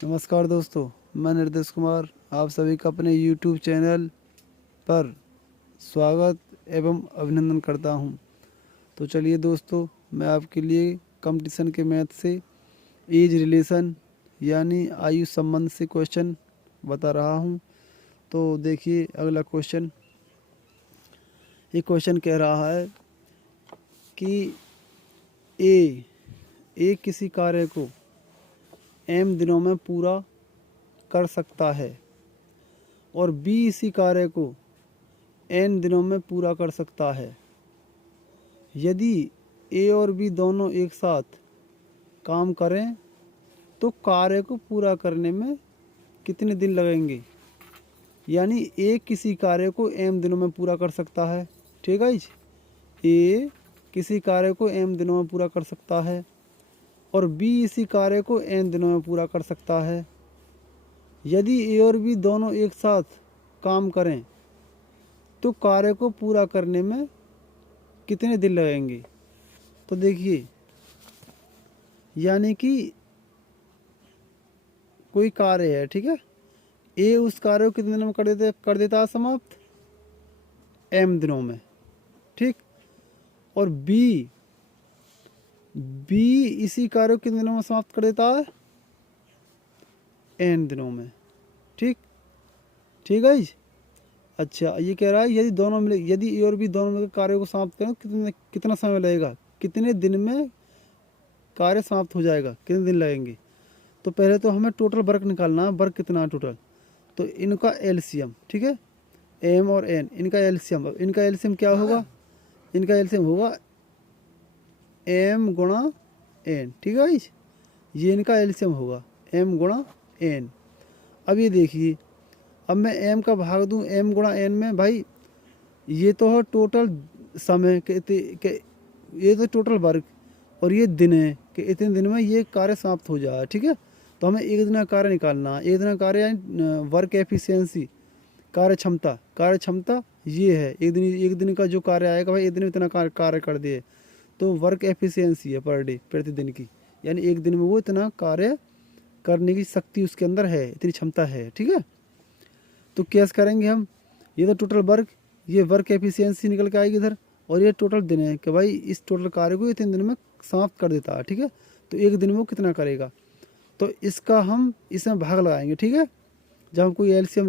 नमस्कार दोस्तों, मैं निर्देश कुमार आप सभी का अपने YouTube चैनल पर स्वागत एवं अभिनंदन करता हूं। तो चलिए दोस्तों, मैं आपके लिए कंपटीशन के मैथ से एज रिलेशन यानी आयु संबंध से क्वेश्चन बता रहा हूं। तो देखिए अगला क्वेश्चन। ये क्वेश्चन कह रहा है कि ए किसी कार्य को m दिनों में पूरा कर सकता है और बी इसी कार्य को n दिनों में पूरा कर सकता है। यदि ए और बी दोनों एक साथ काम करें तो कार्य को पूरा करने में कितने दिन लगेंगे। यानी ए किसी कार्य को m दिनों में पूरा कर सकता है। ठीक है जी, ए किसी कार्य को m दिनों में पूरा कर सकता है और बी इसी कार्य को n दिनों में पूरा कर सकता है। यदि ए और बी दोनों एक साथ काम करें तो कार्य को पूरा करने में कितने दिन लगेंगे। तो देखिए, यानी कि कोई कार्य है, ठीक है, ए उस कार्य को कितने दिनों में कर देता है समाप्त, m दिनों में, ठीक। और बी इसी कार्य को कितने दिनों में समाप्त कर देता है, n दिनों में, ठीक। ठीक है जी। अच्छा, ये कह रहा है यदि ए और बी दोनों मिलकर कार्य को समाप्त करें तो कितना समय लगेगा, कितने दिन में कार्य समाप्त हो जाएगा, कितने दिन लगेंगे। तो पहले तो हमें टोटल वर्क निकालना है, वर्क कितना है टोटल। तो इनका एलसीएम, ठीक है, एम और एन, इनका एलसीएम क्या होगा, इनका एलसीएम होगा एम गुणा एन, ठीक है। ये इनका एलसीएम होगा एम गुणा एन। अब ये देखिए, अब मैं एम का भाग दूं एम गुणा एन में, भाई ये तो है टोटल समय के ये तो टोटल वर्क और ये दिन है कि इतने दिन में ये कार्य समाप्त हो जाए, ठीक है। तो हमें एक दिन का कार्य निकालना है। एक दिन का कार्य यानी वर्क एफिशिएंसी, कार्य क्षमता ये है। एक दिन का जो कार्य आएगा, भाई एक दिन में इतना कार्य कर दिए, तो वर्क एफिशिएंसी है पर डे, प्रतिदिन की, यानी एक दिन में वो इतना कार्य करने की शक्ति उसके अंदर है, इतनी क्षमता है, ठीक है। तो कैसे करेंगे हम, ये तो टोटल वर्क, ये वर्क एफिशिएंसी निकल के आएगी इधर, और ये टोटल दिन है कि भाई इस टोटल कार्य को इतने दिन में समाप्त कर देता है, ठीक है। तो एक दिन में वो कितना करेगा, तो इसका हम इसमें भाग लगाएंगे, ठीक है। जब हम कोई एलसीएम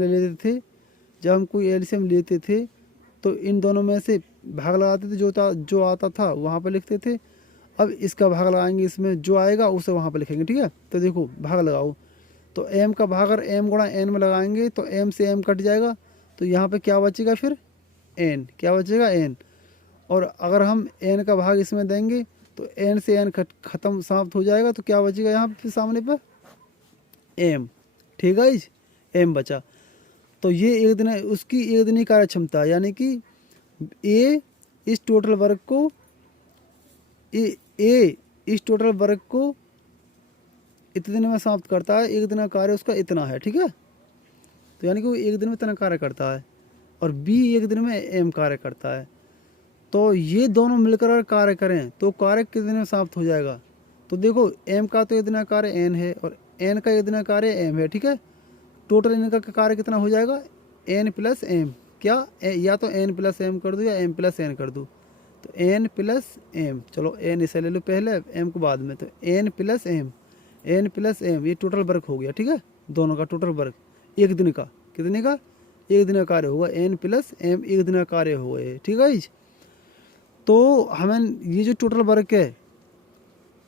लेते थे तो इन दोनों में से भाग लगाते थे, जो आता था वहाँ पर लिखते थे। अब इसका भाग लगाएंगे, इसमें जो आएगा उसे वहाँ पर लिखेंगे, ठीक है। तो देखो भाग लगाओ, तो m का भाग अगर m गुणा n में लगाएंगे तो m से m कट जाएगा, तो यहाँ पे क्या बचेगा फिर n, क्या बचेगा n। और अगर हम n का भाग इसमें देंगे तो n से n खत्म समाप्त हो जाएगा, तो क्या बचेगा यहाँ पे सामने पर m, ठीक है, m बचा। तो ये एक दिन उसकी एक दिन की कार्य क्षमता, यानी कि ए इस टोटल वर्क को इस टोटल वर्क को इतने दिन में समाप्त करता है, एक दिन का कार्य उसका इतना है, ठीक है। तो यानी कि वो एक दिन में इतना कार्य करता है और बी एक दिन में एम कार्य करता है। तो ये दोनों मिलकर अगर कार्य करें तो कार्य कितने दिन में समाप्त हो जाएगा। तो देखो एम का तो एक दिन का कार्य एन है और एन का एक दिन का कार्य एम है, ठीक है। टोटल इनका कार्य कितना हो जाएगा, एन प्लस एम, क्या या तो एन प्लस एम कर दूँ या एम प्लस एन कर दूँ। तो एन प्लस एम, चलो एन इसे ले लो पहले, एम को बाद में, तो एन प्लस एम ये टोटल वर्क हो गया, ठीक है। दोनों का टोटल वर्क एक दिन का, कितने का, एक दिन का कार्य होगा, एन प्लस एम एक दिन का कार्य हो गए, ठीक है। तो हमें ये जो टोटल वर्क है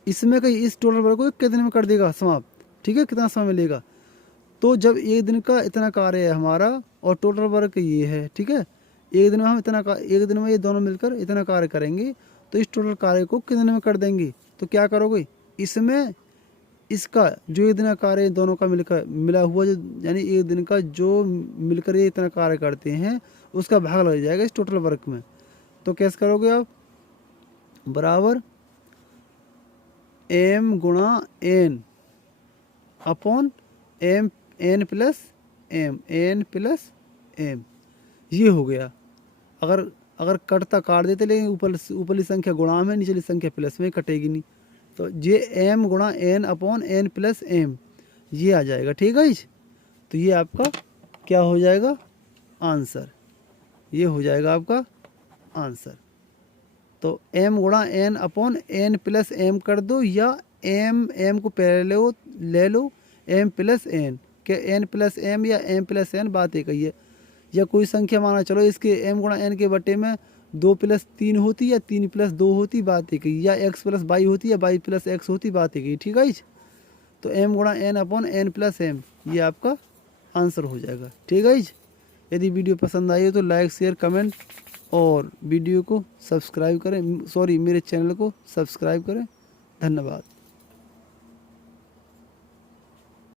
इसमें कहीं इस टोटल वर्क को कितने दिन में कर देगा समाप्त, ठीक है, कितना समय लेगा। तो जब एक दिन का इतना कार्य है हमारा और टोटल वर्क ये है, ठीक है, एक दिन में हम एक दिन में ये दोनों मिलकर इतना कार्य करेंगे, तो इस टोटल कार्य को कितने दिन में कर देंगे। तो क्या करोगे, इसमें इसका जो एक दिन का कार्य दोनों का मिला हुआ जो, यानी एक दिन का जो मिलकर ये इतना कार्य करते हैं उसका भाग लग जाएगा इस टोटल वर्क में। तो कैसे करोगे आप, बराबर एम गुणा n upon m, n plus m, ये हो गया। अगर कटता काट देते, लेकिन ऊपरली संख्या गुणा में, निचली संख्या प्लस में, कटेगी नहीं। तो ये एम गुणा n upon n plus m, ये आ जाएगा। ठीक है गाइज, तो ये आपका क्या हो जाएगा आंसर, ये हो जाएगा आपका आंसर। तो m गुणा n upon n plus m कर दो, या m को पहले ले लो m प्लस n के n प्लस m या m प्लस n बात एक ही है। या कोई संख्या माना चलो इसके m गुणा n के बटे में 2 प्लस 3 होती या 3 प्लस 2 होती, बात एक ही, या x प्लस y होती या y प्लस x होती, बात एक ही। ठीक है, तो m गुणा n upon n plus m ये आपका आंसर हो जाएगा। ठीक है, यदि वीडियो पसंद आई हो तो लाइक शेयर कमेंट और वीडियो को सब्सक्राइब करें, सॉरी मेरे चैनल को सब्सक्राइब करें। धन्यवाद।